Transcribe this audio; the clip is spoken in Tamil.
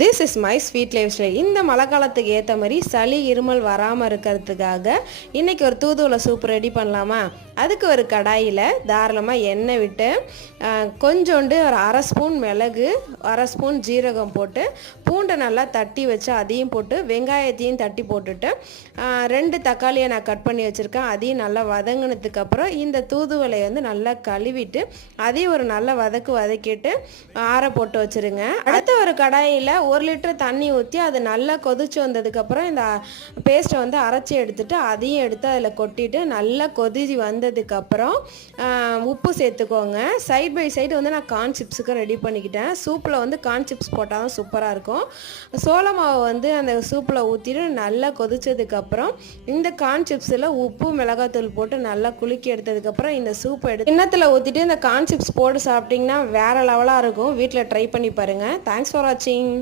This is my sweet life style. இந்த மழை காலத்துக்கு ஏற்ற மாதிரி சளி இருமல் வராமல் இருக்கிறதுக்காக இன்றைக்கி ஒரு தூதுவளை சூப் ரெடி பண்ணலாமா? அதுக்கு ஒரு கடாயில் தாராளமாக எண்ணெய் விட்டு கொஞ்சோண்டு ஒரு அரை ஸ்பூன் மிளகு, அரை ஸ்பூன் ஜீரகம் போட்டு பூண்டை நல்லா தட்டி வச்சு அதையும் போட்டு வெங்காயத்தையும் தட்டி போட்டுட்டு 2 தக்காளியை நான் கட் பண்ணி வச்சுருக்கேன். அதையும் நல்லா வதங்கினதுக்கப்புறம் இந்த தூதுவளையை வந்து நல்லா கழுவிட்டு அதையும் ஒரு நல்ல வதக்கிட்டு ஆற போட்டு வச்சுருங்க. அடுத்த ஒரு கடாயில் 1 லிட்டர் தண்ணி ஊற்றி அது நல்லா கொதிச்சு வந்ததுக்கப்புறம் இந்த பேஸ்ட்டை வந்து அரைச்சி எடுத்துட்டு அதையும் எடுத்து அதில் கொட்டிட்டு நல்லா கொதிச்சு வந்ததுக்கப்புறம் உப்பு சேர்த்துக்கோங்க. சைட் பை சைடு வந்து நான் கார்ன் சிப்ஸுக்கு ரெடி பண்ணிக்கிட்டேன். சூப்பில் வந்து கார்ன் சிப்ஸ் போட்டால் தான் சூப்பராக இருக்கும். சோள மாவு வந்து அந்த சூப்பில் ஊற்றிட்டு நல்லா கொதிச்சதுக்கப்புறம் இந்த கார்ன் சிப்ஸில் உப்பு மிளகாத்தூள் போட்டு நல்லா குலுக்கி எடுத்ததுக்கப்புறம் இந்த சூப்பை எடுத்து கிண்ணத்தில் ஊற்றிட்டு இந்த கார்ன் சிப்ஸ் போட்டு சாப்பிட்டிங்கன்னா வேறு லெவலாக இருக்கும். வீட்டில் ட்ரை பண்ணி பாருங்கள். தேங்க்ஸ் ஃபார் வாட்சிங்.